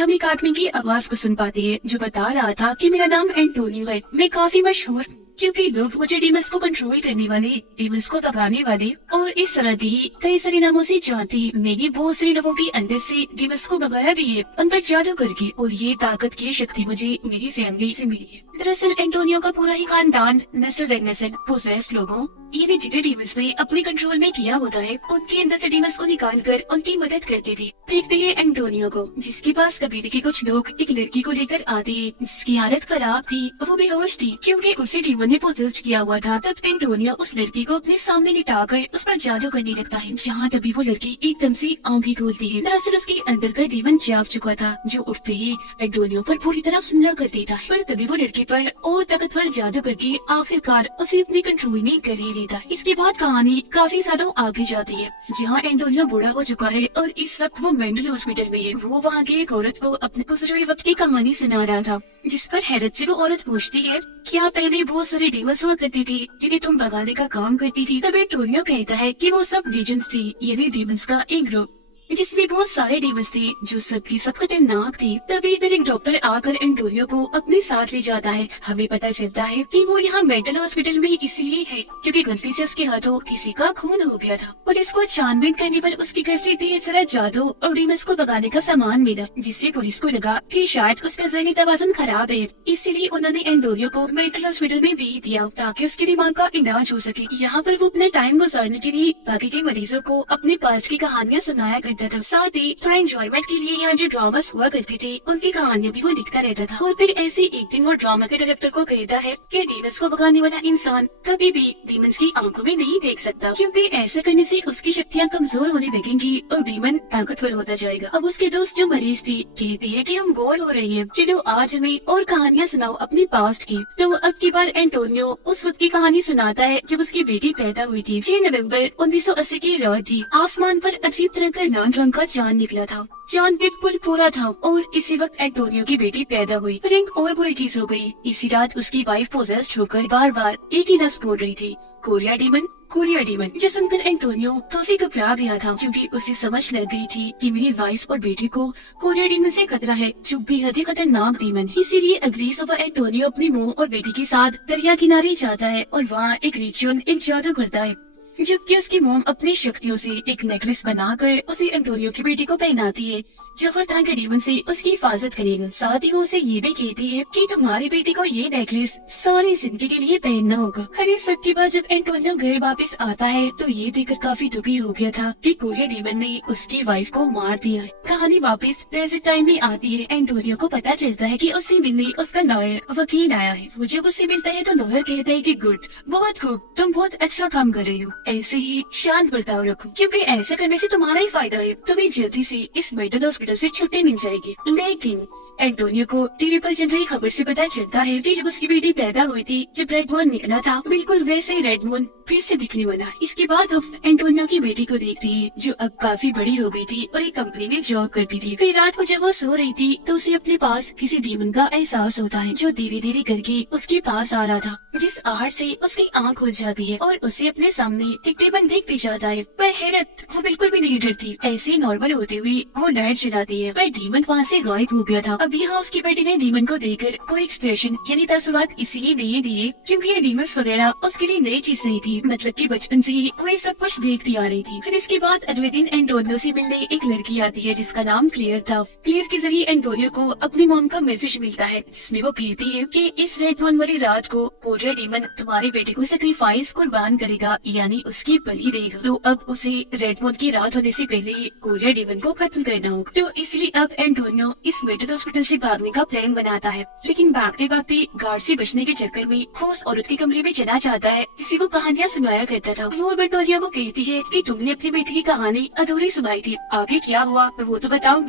हम एक आदमी की आवाज को सुन पाते हैं जो बता रहा था कि मेरा नाम एंटोनियो है, मैं काफी मशहूर हूँ क्योंकि लोग मुझे डीमंस को कंट्रोल करने वाले, डीमंस को भगाने वाले और इस तरह के ही कई सारे नामों से जानते हैं। मैंने बहुत सारे लोगों के अंदर से डीमंस को भगाया भी है, उन पर जादू करके, और ये ताकत की शक्ति मुझे मेरी फैमिली से मिली है। दरअसल एंटोनियो का पूरा ही खानदान नस्ल दर नस्ल पोसेस्ड लोगों यानी जिन्हें डीमंस ने अपने कंट्रोल में किया होता है, उनके अंदर से डीमंस को निकाल कर उनकी मदद करते थे। देखते हैं एंटोनियो को, जिसके पास कबीले के कुछ लोग एक लड़की को लेकर आते हैं जिसकी हालत खराब थी, वो बेहोश थी क्योंकि उसे डीमन ने पोसेस्ड किया हुआ था। तब एंटोनियो उस लड़की को अपने सामने लिटाकर उस पर जादू करने लगता है, जहाँ तभी वो लड़की एकदम से आंखें खोलती है। दरअसल उसके अंदर का डीमन जाग चुका था, जो उठते ही एंटोनियो पर पूरी तरह हमला कर देता है। पर तभी वो लड़की पर और ताकतवर जादू करके आखिरकार उसे अपने कंट्रोल में कर ही लेता है। इसके बाद कहानी काफी सालों आगे जाती है, जहाँ एंटोनियो बूढ़ा हो चुका है और इस वक्त वो मेंटल हॉस्पिटल में है। वो वहाँ की एक औरत को अपने गुजरे वक्त की कहानी सुना रहा था, जिस पर हैरत से वो औरत पूछती है, क्या पहले बहुत सारे डीमंस हुआ करती थी जिन्हें तुम भगाने का काम करती थी? तब एंटोनियो कहता है कि वो सब लीजेंड्स थी, यानी डीमंस का एक ग्रुप जिसमें बहुत सारे डीमंस थे जो सबकी सब खतरनाक थी। तभी इधर एक डॉक्टर आकर एंटोनियो को अपने साथ ले जाता है। हमें पता चलता है कि वो यहाँ मेंटल हॉस्पिटल में इसलिए है क्योंकि गलती से उसके हाथों किसी का खून हो गया था। पुलिस को छानबीन करने पर उसके घर से ढेर सारा जादू और डीमंस को भगाने का सामान मिला, जिससे पुलिस को लगा कि शायद उसका ज़हनी तवाज़ुन खराब है। इसीलिए उन्होंने एंटोनियो को मेंटल हॉस्पिटल में भेज दिया ताकि उसके दिमाग का इलाज हो सके। यहाँ पर वो अपना टाइम गुजारने के लिए बाकी के मरीजों को अपने पास की कहानियाँ सुनाया करता था। साथ ही थोड़ा एंजॉयमेंट के लिए यहाँ जो ड्रामास हुआ करते थे उनकी कहानियाँ भी वो लिखता रहता था। और फिर ऐसे एक दिन वो ड्रामा के डायरेक्टर को कहता है कि डीमंस को भगाने वाला इंसान कभी भी डीमंस की आंखों में नहीं देख सकता, क्योंकि ऐसा करने से उसकी शक्तियाँ कमजोर होने लगेंगी और डीमन ताकतवर होता जाएगा। अब उसके दोस्त जो मरीज थी कहते हैं कि हम बोर हो रहे हैं, चलो आज हमें और कहानियाँ सुनाओ अपनी पास्ट की। तो अब की बार एंटोनियो उस वक्त की कहानी सुनाता है जब उसकी बेटी पैदा हुई थी। 6 नवंबर 1980 की रात थी। आसमान पर अजीब तरह का लाल रंग का चांद निकला था। चांद बिल्कुल पूरा था और इसी वक्त एंटोनियो की बेटी पैदा हुई। फिर एक और बुरी चीज हो गई। इसी रात उसकी वाइफ पोजेस्ड होकर बार बार एक ही लफ्ज बोल रही थी, कोरिया डीमन, कोरिया डीमन। जो सुनकर एंटोनियो काफी घबरा गया था क्योंकि उसे समझ लग गई थी कि मेरी वाइफ और बेटी को कोरिया डीमन से खतरा है, जो बेहद ही खतरनाक डीमन है। इसीलिए अगली सुबह एंटोनियो अपनी मोम और बेटी के साथ दरिया किनारे जाता है और वहाँ एक रिचुअल, एक जादू करता है, जबकि उसकी मोम अपनी शक्तियों से एक नेकलेस बनाकर उसे एंटोनियो की बेटी को पहनाती है, जो हर तरह के डीमन से उसकी हिफाजत करेगा। साथ ही वो उसे ये भी कहती है कि तुम्हारी बेटी को ये नेकलेस सारी जिंदगी के लिए पहनना होगा। खैर सब के बाद जब एंटोनियो घर वापस आता है तो ये देखकर काफी दुखी हो गया था कि कोरिया डीमन ने उसकी वाइफ को मार दिया है। कहानी वापस प्रेजेंट टाइम में आती है। एंटोनियो को पता चलता है कि उससे मिलने उसका लॉयर, वकील आया है। वो जब उससे मिलता है तो लॉयर कहता है कि गुड, बहुत खूब, तुम बहुत अच्छा काम कर रही हो, ऐसे ही शांत बर्ताव रखो क्योंकि ऐसा करने से तुम्हारा ही फायदा है। तुम्हें जल्दी से इस मेंटल हॉस्पिटल से छुट्टी मिल जाएगी। लेकिन एंटोनियो को टीवी पर चल रही खबर से पता चलता है कि जब उसकी बेटी पैदा हुई थी, जब रेड मून निकला था, बिल्कुल वैसे ही रेड मून फिर से दिखने वाला। इसके बाद हम एंटोनियो की बेटी को देखते हैं जो अब काफी बड़ी हो गई थी और एक कंपनी में जॉब करती थी। फिर रात को जब वो सो रही थी तो उसे अपने पास किसी डीमन का एहसास होता है, जो धीरे धीरे करके उसके पास आ रहा था, जिस आहट से उसकी आँख खुल जाती है और उसे अपने सामने एक डीमन देख भी जाता है। पर हैरत, वो बिल्कुल भी नहीं डरती। ऐसे नॉर्मल होते हुए वो लाइट जलाती है, पर डीमन वहाँ से गायब हो गया था। अब यहाँ उसकी बेटी ने डीमन को देखकर कोई एक्सप्रेशन यानी तासुरात इसलिए नहीं दिए क्योंकि ये डीमंस वगैरह उसके लिए नई चीज नहीं थी, मतलब कि बचपन से ही वो ये सब कुछ देखती आ रही थी। फिर इसके बाद अगले दिन एंटोनियो से मिलने एक लड़की आती है जिसका नाम क्लियर था। क्लियर के जरिए एंटोनियो को अपनी मॉम का मैसेज मिलता है, जिसमें वो कहती है कि इस रेड मून वाली रात को कोरिया डीमन तुम्हारी बेटी को सेक्रीफाइस कुर्बान करेगा, यानी उसकी बलि देगा। तो अब उसे रेड मून की रात होने से पहले ही कोरिया डीमन को खत्म करना होगा। तो इसलिए अब एंटोनियो इस मेंटल हॉस्पिटल से भागने का प्लान बनाता है, लेकिन भागते भागते गार्ड से बचने के चक्कर में वो उस औरत के कमरे में चला जाता है जिसे वो कहानियाँ सुनाया करता था। वो एंटोनियो को कहती है कि तुमने अपनी बेटी की कहानी अधूरी सुनाई थी, आगे क्या हुआ वो तो बताओ।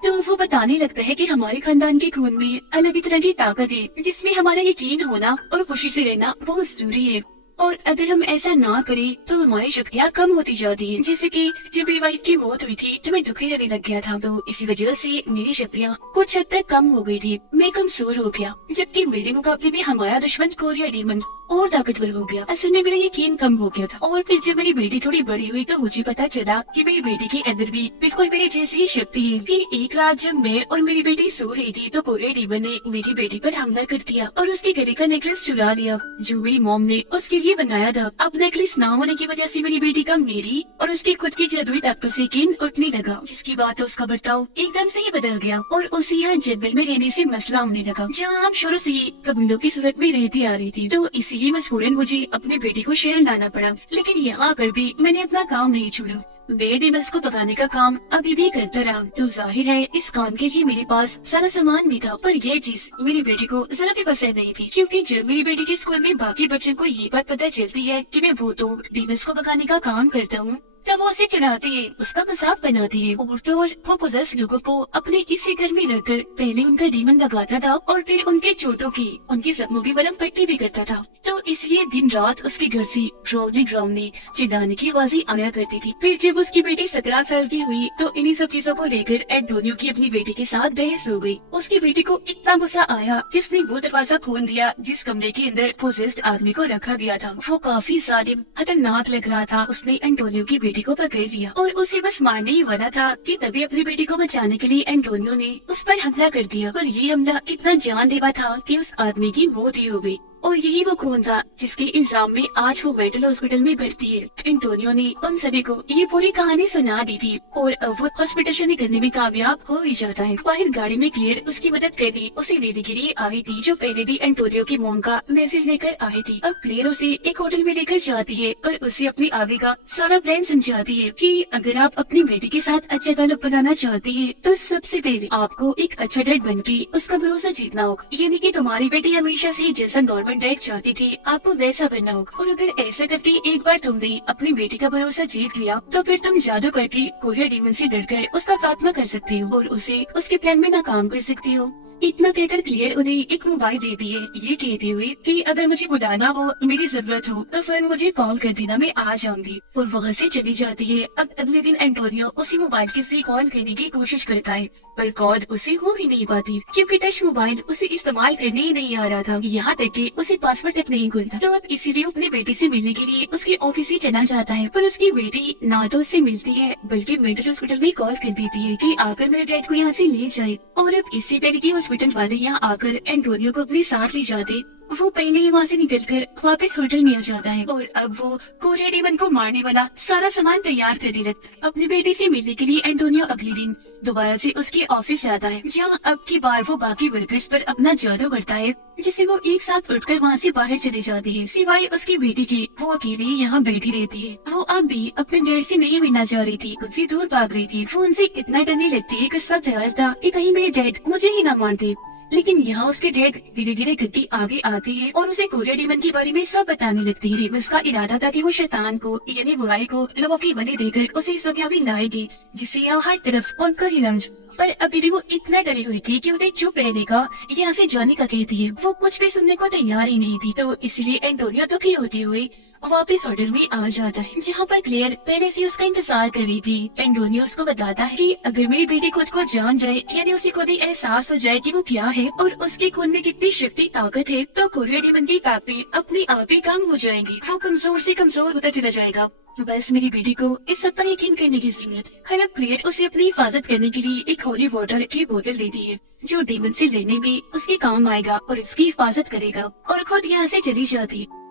तो वो बताने लगता है कि हमारे खानदान के खून में अलग ही तरह की ताकत है जिसमें हमारा यकीन होना और खुशी से रहना बहुत जरूरी है। और अगर हम ऐसा ना करें तो हमारी शक्तियाँ कम होती जाती हैं। जैसे कि जब मेरी वाइफ की मौत हुई थी तो मैं दुखी रहने लग गया था, तो इसी वजह से मेरी शक्तियाँ कुछ हद तक कम हो गई थी, मैं कमजोर हो गया। जबकि मेरे मुकाबले में हमारा दुश्मन कोरिया डीमन और ताकतवर हो गया। असल में मेरा यकीन कम हो गया था। और फिर जब मेरी बेटी थोड़ी बड़ी हुई तो मुझे पता चला कि मेरी बेटी के अंदर भी बिल्कुल मेरे जैसी ही शक्ति है। फिर एक रात जब मैं और मेरी बेटी सो रही थी तो कोरिया डीमन ने मेरी बेटी पर हमला कर दिया और उसके गले का नेकलेस चुरा लिया जो मेरी मॉम ने उसके लिए बनाया था। अब नेकलेस ना होने की वजह से मेरी बेटी का मेरी और उसकी खुद की जादुई ताकतों से यकीन उठने लगा, जिसकी बात उसका बर्ताव एकदम से ही बदल गया और उसे यहाँ जंगल में रहने से मसला होने लगा, जहाँ हम शुरू से ही कबीलों की सूरत में रहती आ रही थी। तो इसीलिए मजबूरन मुझे अपनी बेटी को शहर लाना पड़ा। लेकिन यहाँ आकर भी मैंने अपना काम नहीं छोड़ा, मैं डीमंस को पकाने का काम अभी भी करता रहा। तो जाहिर है इस काम के लिए मेरे पास सारा सामान भी था, पर ये चीज मेरी बेटी को जरा भी पसंद नहीं थी, क्योंकि जब मेरी बेटी के स्कूल में बाकी बच्चों को ये बात पता चलती है कि मैं भूतों डीमंस को पकाने का काम करता हूँ, तब वो उसे चढ़ाती है, उसका मजाक बनाती है। और तो और वो पोजेस लोगों को अपने इसी घर में रखकर पहले उनका डीमन भगाता था और फिर उनके चोटों की, उनकी जख्मों की मलहम पट्टी भी करता था। तो इसलिए दिन रात उसके घर से ड्राउनी चिल्लाने की आवाजें आया करती थी। फिर जब उसकी बेटी 17 साल की हुई तो इन्हीं सब चीजों को लेकर एंटोनियो की अपनी बेटी के साथ बहस हो गई। उसकी बेटी को इतना गुस्सा आया कि उसने वो दरवाजा खोल दिया जिस कमरे के अंदर पोजेस्ड आदमी को रखा गया था। वो काफी जालिम खतरनाक लग रहा था। उसने एंटोनियो की बेटी को पकड़ लिया और उसे बस मारने ही वाला था कि तभी अपनी बेटी को बचाने के लिए एंटोनियो ने उस पर हमला कर दिया। और ये हमला इतना जानलेवा था कि उस आदमी की मौत ही हो गई। और यही वो खून था जिसके इल्जाम में आज वो मेंटल हॉस्पिटल में भर्ती है। एंटोनियो ने उन सभी को ये पूरी कहानी सुना दी थी और अब वो हॉस्पिटल से निकलने में कामयाब हो ही जाता है। बाहर गाड़ी में क्लियर उसकी मदद करने उसे लेने के लिए आई थी, जो पहले भी एंटोनियो की मॉम का मैसेज लेकर आई थी। अब क्लियर उसे एक होटल में लेकर जाती है और उसे अपनी आगे का सारा प्लान समझाती है कि अगर आप अपनी बेटी के साथ अच्छा ताल्लुक बनाना चाहती है तो सबसे पहले आपको एक अच्छा डैड बन के उसका भरोसा जीतना होगा। यानी कि तुम्हारी बेटी हमेशा से जैसा नॉर्मल डैड चाहती थी आपको वैसा बनना होगा। और अगर ऐसा करके एक बार तुमने अपनी बेटी का भरोसा जीत लिया तो फिर तुम जादू करके कोरिया डीमन से डरकर उसका खात्मा कर सकते हो और उसे उसके प्लान में नाकाम कर सकते हो। इतना कहकर क्लियर उन्हें एक मोबाइल देती है, ये कहते हुए कि अगर मुझे बुलाना हो, मेरी जरूरत हो तो फिर मुझे कॉल कर देना, मैं आ जाऊंगी। और वहाँ से चली जाती है। अब अगले दिन एंटोनियो उसी मोबाइल के से कॉल करने की कोशिश करता है, पर कॉल उसे हो ही नहीं पाती क्योंकि टच मोबाइल उसे इस्तेमाल करने ही नहीं आ रहा था। यहाँ तक कि उसे पासवर्ड तक नहीं खुलता। तो अब इसीलिए अपनी बेटी से मिलने के लिए उसके ऑफिस ही चला जाता है, पर उसकी बेटी ना तो उससे मिलती है बल्कि मेंटल हॉस्पिटल में कॉल कर देती है कि आकर मेरे डैड को यहाँ से ले जाए। और अब इससे पहले कि हॉस्पिटल वाले यहाँ आकर एंटोनियो को अपने साथ ले जाते, वो पहले ही वहाँ से निकलकर वापस होटल में आ जाता है और अब वो कोरिया डीमन को मारने वाला सारा सामान तैयार करने लगता है। अपनी बेटी से मिलने के लिए एंटोनियो अगले दिन दोबारा से उसके ऑफिस जाता है, जहाँ अब की बार वो बाकी वर्कर्स पर अपना जादू करता है, जिससे वो एक साथ उठकर वहाँ से बाहर चले जाते हैं। सिवाय उसकी बेटी की वो अकेली यहाँ बैठी रहती है। वो अब भी अपने डैड से नहीं मिलना चाह रही थी, उनसे दूर भाग रही थी। वो उनसे इतना डरने लगती है कि उसका ख्याल था कि कहीं मेरे डैड मुझे ही ना मार दे। लेकिन यहाँ उसके डैड धीरे धीरे घर के आगे आते हैं और उसे कोरिया डीमन के बारे में सब बताने लगती है। उसका इरादा था कि वो शैतान को यानी बुराई को लोगों की बलि देकर उसे इस दुनिया में लाएगी, जिससे यहाँ हर तरफ उनका ही रंज। पर अभी भी वो इतना डरी हुई थी कि उन्हें चुप रहने का, यहाँ से जाने का कहती है। वो कुछ भी सुनने को तैयार ही नहीं थी, तो इसलिए एंटोनियो दुखी होते हुए वापस होटल में आ जाता है, जहाँ पर क्लेयर पहले से उसका इंतजार कर रही थी। एंटोनियो उसको बताता है कि अगर मेरी बेटी खुद को जान जाए, यानी उसे खुद ही एहसास हो जाए कि वो क्या है और उसके खून में कितनी शक्ति ताकत है, तो कोरिया डीमन की ताकतें अपनी आप ही कम हो जाएंगी। वो कमजोर से कमजोर होता चला जाएगा। बस मेरी बेटी को इस सब पर यकीन करने की जरूरत है। खैर क्लियर उसे अपनी हिफाजत करने के लिए एक होली वाटर की बोतल देती है, जो डीमन से लड़ने में उसके काम आएगा और उसकी हिफाजत करेगा, और खुद यहाँ से चली जाती है।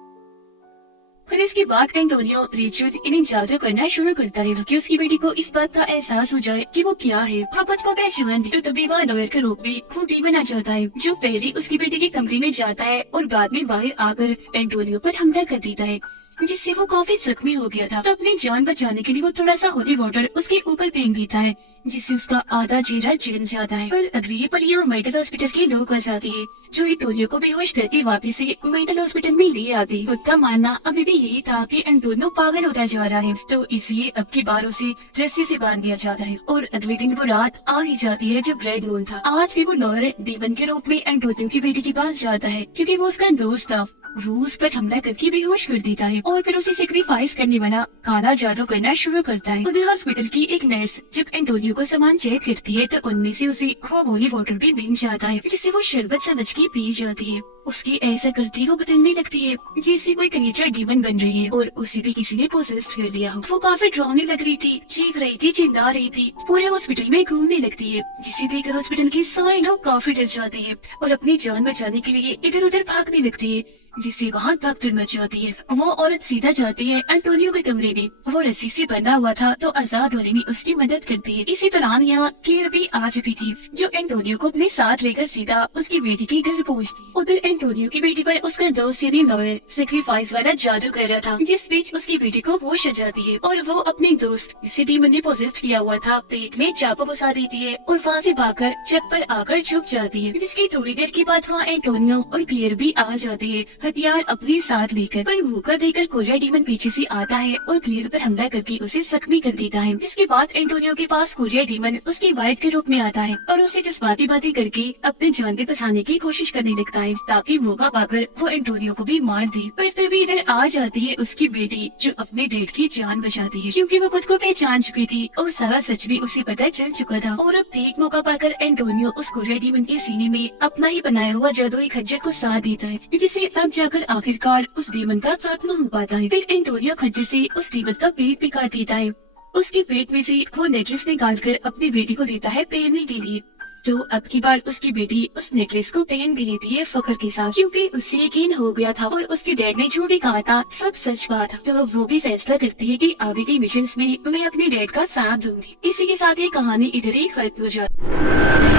फिर इसके बाद एंटोनियो रिचुअल इन्हें जादू करना शुरू करता है कि उसकी बेटी को इस बात का एहसास हो जाए कि वो क्या है, वो खुद को पहचान दे। तो तभी वह लॉयर के रूप में वो डीमन आ जाता है, जो पहले उसकी बेटी के कमरे में जाता है और बाद में बाहर आकर एंटोनियो पर हमला कर देता है, जिससे वो काफी जख्मी हो गया था। तो अपनी जान बचाने के लिए वो थोड़ा सा होली वाटर उसके ऊपर फेंक देता है, जिससे उसका आधा चेहरा जल जाता है। पर अगली पल यहाँ मेंटल हॉस्पिटल के लोग आ जाते हैं, जो एंटोनियो को बेहोश करके वापस से मेंटल हॉस्पिटल में ले आते हैं। उनका मानना अभी भी यही था कि एंटोनियो पागल होता जा रहा है, तो इसलिए अब की बार उसे रस्सी से बांध दिया जाता है। और अगले दिन वो रात आ ही जाती है जब रेड मून था। आज भी वो लॉयर डीमन के रूप में एंटोनियो की बेटी के पास जाता है, क्योंकि वो उसका दोस्त था। वो उस पर हमला करके बेहोश कर देता है और फिर उसे सेक्रीफाइस करने वाला काला जादू करना शुरू करता है। उधर हॉस्पिटल की एक नर्स जब एंटोनियो को सामान चेक करती है तो उनमें से उसे होली वाटर भी मिल जाता है, जिसे वो शरबत समझ के पी जाती है। उसकी ऐसा करती है वो बदलने लगती है जैसे कोई क्रिएचर डीमन बन रही है और उसे भी किसी ने पोसेस्ड कर दिया हो। वो काफी डरावने लग रही थी, चीख रही थी, चिल्ला रही थी, पूरे हॉस्पिटल में घूमने लगती है, जिसे देखकर हॉस्पिटल के सारे लोग काफी डर जाते हैं और अपनी जान बचाने के लिए इधर उधर भागने लगते हैं, जिससे वहाँ भगदड़ मच जाती है। वो औरत सीधा जाती है एंटोनियो के कमरे में। वो रस्सी से बंधा हुआ था तो आजाद होने में उसकी मदद करती है। इसी दौरान यहाँ क्लेयर भी आ चुकी थी, जो एंटोनियो को अपने साथ लेकर सीधा उसकी बेटी के घर पहुँचती है। उधर एंटोनियो की बेटी पर उसका दोस्त यानी लॉयर सेक्रीफाइस वाला जादू कर रहा था, जिस बीच उसकी बेटी को होश आ जाती है और वो अपने दोस्त जिसे डीमन ने पोजेस्ट किया हुआ था पेट में चाकू घुसा देती है और वहाँ से भागकर छत पर आकर छुप जाती है। जिसकी थोड़ी देर के बाद वहाँ एंटोनियो और क्लेयर भी आ जाते हैं हथियार अपने साथ लेकर। पर मौका देकर कोरिया डीमन पीछे से आता है और क्लेयर पर हमला करके उसे जख्मी कर देता है। जिसके बाद एंटोनियो के पास कोरिया डीमन उसकी वाइफ के रूप में आता है और उसे जज्बाती बातें करके अपने जान पे फंसाने की कोशिश करने लगता है ताकि मौका पाकर वो एंटोनियो को भी मार दे। पर तभी इधर आ जाती है उसकी बेटी, जो अपने डेड की जान बचाती है, क्योंकि वो खुद को पहचान चुकी थी और सारा सच भी उसे पता चल चुका था। और अब ठीक मौका पाकर एंटोनियो उस कोरिया डीमन के सीने में अपना ही बनाया हुआ जादुई खंजर को साथ देता है, जिससे अब जाकर आखिरकार उस डीमन का खात्मा हो पाता है। फिर एंटोनियो खंजर से उस डीमन का पेट भी काट देता है। उसके पेट में से वो नेकलेस निकाल कर अपनी बेटी को देता है पहनने के लिए। तो अब की बार उसकी बेटी उस नेकलेस को पहन भी लेती है फख्र के साथ, क्योंकि उससे यकीन हो गया था और उसके डैड ने जो भी कहा था सब सच कहा था। तो वो भी फैसला करती है कि आगे के मिशंस में मैं अपने डैड का साथ दूंगी। इसी के साथ ये कहानी इधर ही खत्म हो जाती है।